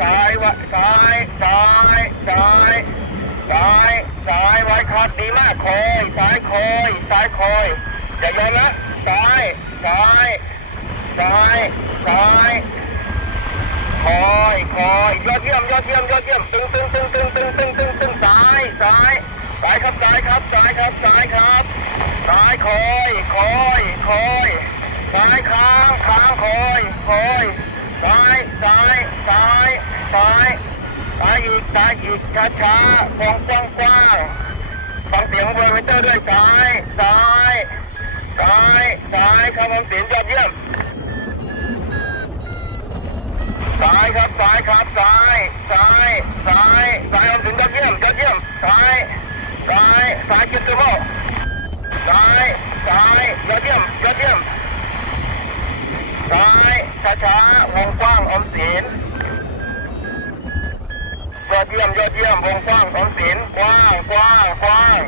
ซ้ายวะซ้ายซ้ายซ้ายซ้ายซ้ายไว้ครับดีมากคอยซ้ายคอยซ้ายคอยอย่ายอมนะซ้ายซ้ายซ้ายซ้ายคอยคอยยอดเยี่ยมยอดเยี่ยมยอดเยี่ยมตึงตึงตึงตึงตึงตึงตึงตึงซ้ายซ้ายซ้ายครับซ้ายครับซ้ายครับซ้ายครับซ้ายคอยคอยคอยซ้ายค้างค้างคอยคอยซ้ายซ้ายซ้าย ซ้ายซ้ายอีกซ้ายอีกช้าช้ากว้างกว้างกว้างฟังเสียงเบอร์มิเตอร์ด้วยซ้ายซ้ายซ้ายซ้ายครับผมเสียงยอดเยี่ยมซ้ายครับซ้ายครับซ้ายซ้ายซ้ายซ้ายออมสินยอดเยี่ยมยอดเยี่ยมซ้ายซ้ายซ้ายเกิตติโมซ้ายซ้ายยอดเยี่ยมยอดเยี่ยมซ้ายช้าช้าวงกว้างออมสิน ยอดเยี่ยมยอดเยี่ยมวงกว้างอมสินกว้างกว้างกว้าง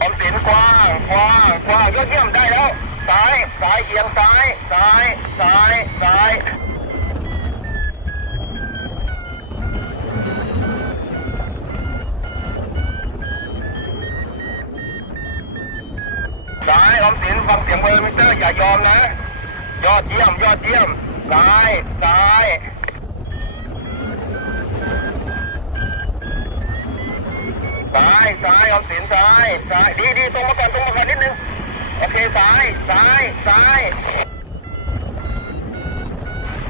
อมสินกว้างกว้างกว้างยอดเยี่ยมได้แล้วซ้ายซ้ายเอียงซ้ายซ้ายซ้ายซ้ายซ้ายออมสินฟังเสียงเบอร์มิเตอร์อย่ายอมนะ ยอดเยี่ยมยอดเยี่ยมซ้ายซ้ายายซ้ายออมสินซ้ายซ้ายดีดีตรงมาก่อนตรงมาก่อนนิดนึงโอเคซ้ายซ้ายซ้าย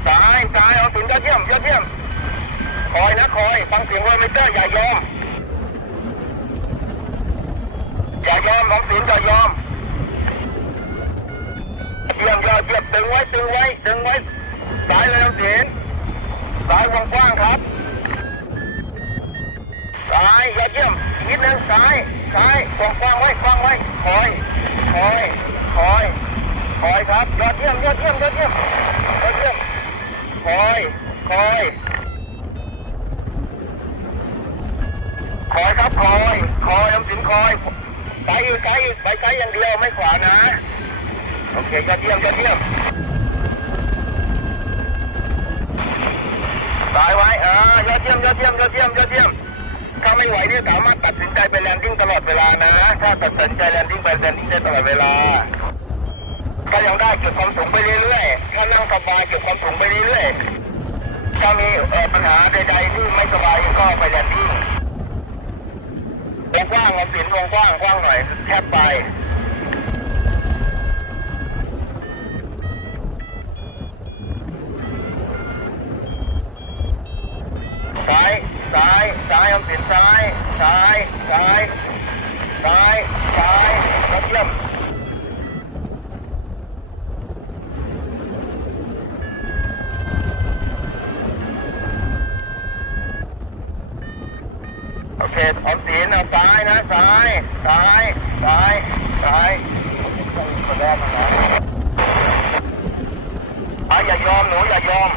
ซ้ายซ้ายเอาสินยอดเยี่ยมยอดเยี่ยมคอยนะคอยฟังเสียงโรมิเตอร์อย่ายอมอย่ายอมฟังสินอย่ายอมเยี่ยมยอดเยี่ยมตึงไว้ตึงไว้ตึงไว้ซ้ายเลยเอาสินซ้ายวงกว้างครับ ซ้ายยอดเยี่ยมนิดนึงซ้ายซ้ายวงกว้างไว้กว้างไว้คอยคอยคอยคอยครับยอดเยี่ยมยอดเยี่ยมยอดเยี่ยมยอดเยี่ยมคอยคอยคอยครับคอยคอยอมสินคอยไปอีกไปอีกไปใช้อย่างเดียวไม่ขวานะโอเคยอดเยี่ยมยอดเยี่ยมสายไว้อ่ายอดเยี่ยมยอดเยี่ยมยอดเยี่ยมยอดเยี่ยม ไม่ไหวนี่สามารถตัดสินใจไปแลนดิ้งตลอดเวลานะ ถ้าตัดสินใจแลนดิ้งไปแลนดิ้งได้ตลอดเวลาก็ยังได้เก็บความสูงไปเรื่อยๆ ถ้านั่งสบายเก็บความสูงไปเรื่อยๆ ถ้ามีปัญหาใดๆที่ไม่สบายก็ไปแลนดิ้งวงกว้างเอาสินวงกว้างกว้างหน่อยแคบไป ซ้าย ซ้ายซ้ายอาสินซ้ายซ้ายซ้ายซ้ายซ้ายยอดเยี่ยมโอเคออมสินเอาซ้ายนะซ้ายซ้ายซ้ายซ้ายคนแรกนะอย่ายอมหนูอย่ายอม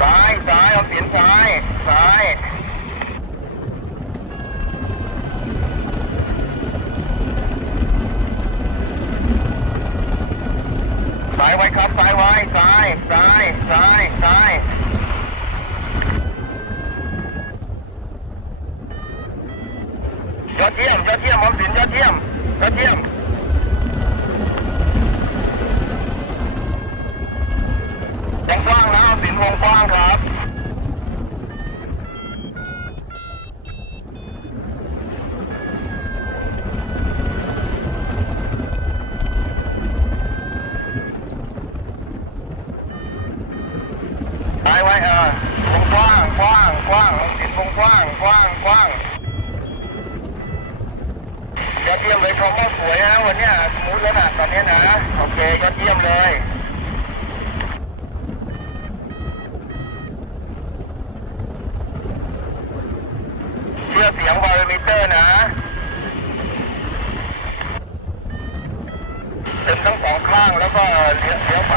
ซ้าย ซ้ายเอาสินซ้าย ซ้าย ซ้ายไว้ครับ ซ้ายไว้ ซ้าย ซ้าย ซ้าย ซ้าย ยอดเยี่ยมยอดเยี่ยมออมสินยอดเยี่ยมยอดเยี่ยมวงกว้างนะออมสินวงกว้างครับไปไว้เออวงกว้างกว้างกว้างติดวงกว้างกว้างกว้างย อดเยี่ยมเลยชมว่าสวยนะวันนี้สมูทแล้วนะตอนนี้นะ โอเคยอดเยี่ยมเลยเชื่อเสียงบาร์มิเตอร์นะเต็มทั้งสองข้างแล้วก็เลี้ยวไป